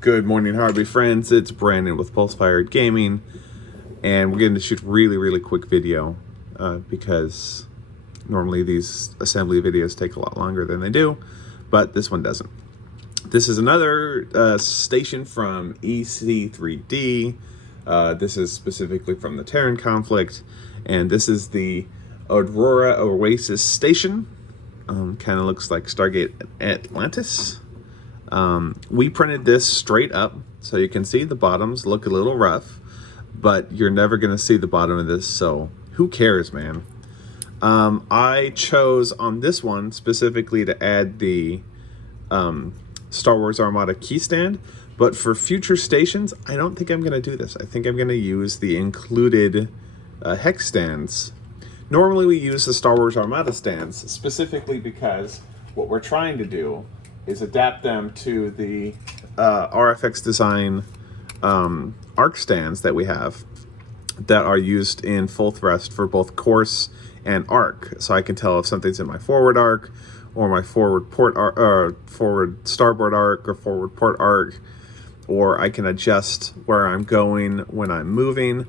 Good morning, Harvey friends. It's Brandon with Pulsefired Gaming, and we're going to shoot really quick video because normally these assembly videos take a lot longer than they do, but this one doesn't. This is another station from EC3D. This is specifically from the Terran Conflict, and this is the Odrora Oasis station. Kind of looks like Stargate Atlantis. We printed this straight up, so you can see the bottoms look a little rough, but you're never going to see the bottom of this, so who cares, man? I chose on this one specifically to add the Star Wars Armada key stand, but for future stations, I don't think I'm going to do this. I think I'm going to use the included hex stands. Normally we use the Star Wars Armada stands, specifically because what we're trying to do is adapt them to the RFX design arc stands that we have that are used in full thrust for both course and arc. So I can tell if something's in my forward arc or my forward starboard arc or forward port arc, or I can adjust where I'm going when I'm moving.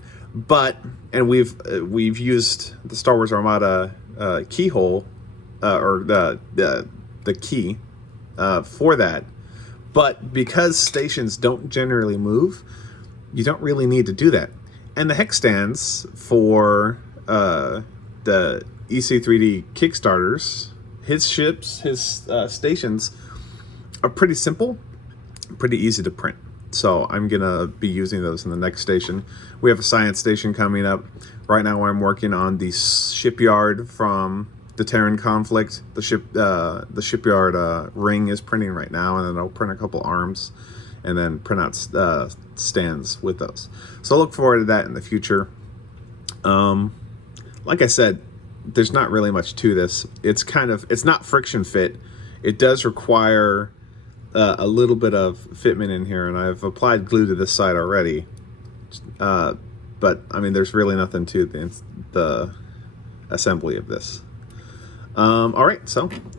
And we've used the Star Wars Armada keyhole or the key for that, but because stations don't generally move, you don't really need to do that. And the hex stands for the EC3D Kickstarters, his ships, his stations are pretty simple, pretty easy to print. So I'm gonna be using those in the next station. We have a science station coming up. Right now I'm working on the shipyard from the Terran Conflict. The shipyard ring is printing right now, and then I'll print a couple arms and then print out stands with those. So look forward to that in the future. Like I said, there's not really much to this. It's not friction fit. It does require a little bit of fitment in here, and I've applied glue to this side already. But I mean, there's really nothing to the assembly of this. All right, so I'm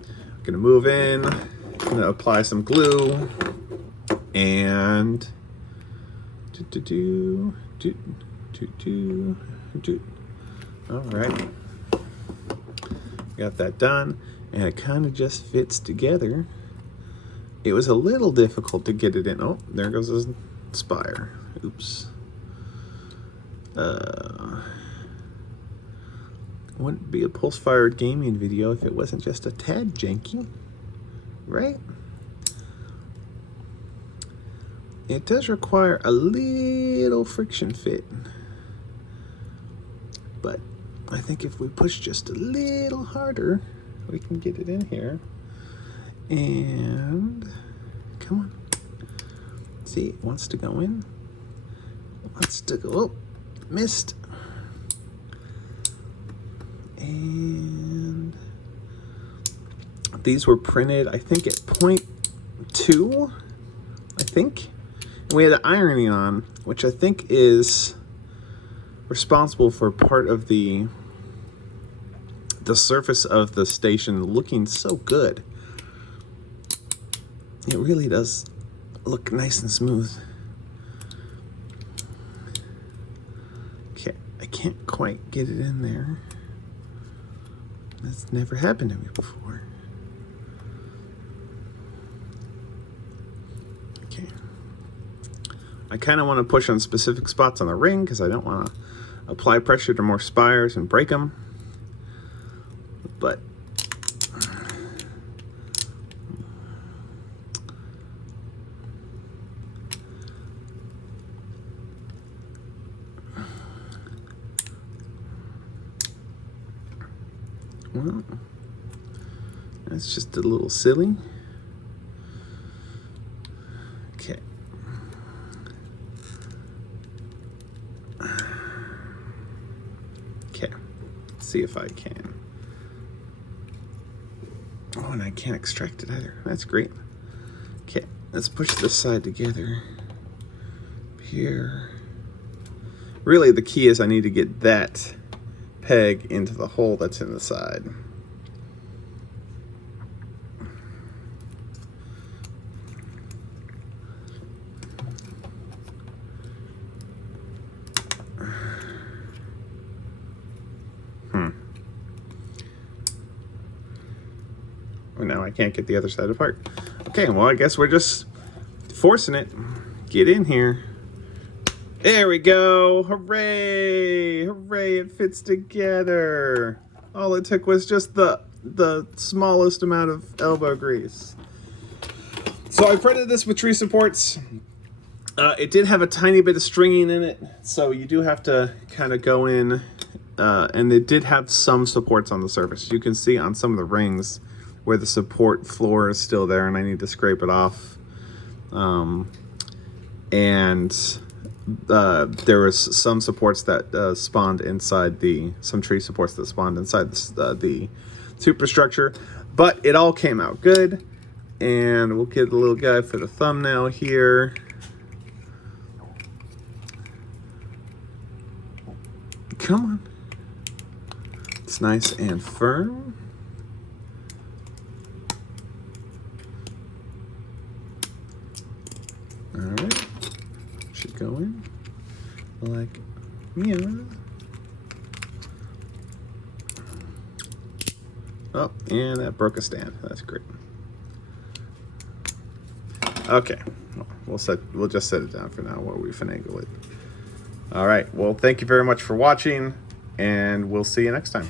gonna move in, I'm gonna apply some glue, and all right, got that done, and it kind of just fits together. It was a little difficult to get it in. Oh, there goes the spire. Oops. Wouldn't be a Pulse-Fired Gaming video if it wasn't just a tad janky, right? It does require a little friction fit, but I think if we push just a little harder, we can get it in here. And come on, see, it wants to go in. It wants to go. Oh, missed. And these were printed, I think, at 0.2, I think. And we had the ironing on, which I think is responsible for part of the surface of the station looking so good. It really does look nice and smooth. Okay, I can't quite get it in there. That's never happened to me before. Okay. I kind of want to push on specific spots on the ring because I don't want to apply pressure to more spires and break them. But well, that's just a little silly. Okay. Okay. Let's see if I can. Oh, and I can't extract it either. That's great. Okay, let's push this side together. Here. Really, the key is I need to get that peg into the hole that's in the side. now I can't get the other side apart. Okay, well, I guess we're just forcing it. Get in here. There we go. Hooray! Hooray, it fits together. All it took was just the smallest amount of elbow grease. So I printed this with tree supports. It did have a tiny bit of stringing in it, so you do have to kind of go in, and it did have some supports on the surface. You can see on some of the rings where the support floor is still there, and I need to scrape it off. There was some supports that spawned inside some tree supports that spawned inside the superstructure, but it all came out good. And we'll get the little guy for the thumbnail here. Come on. It's nice and firm. All right. Should go in like, yeah. Oh, and that broke a stand. That's great. Okay, we'll just set it down for now while we finagle it. All right, well, thank you very much for watching, and we'll see you next time.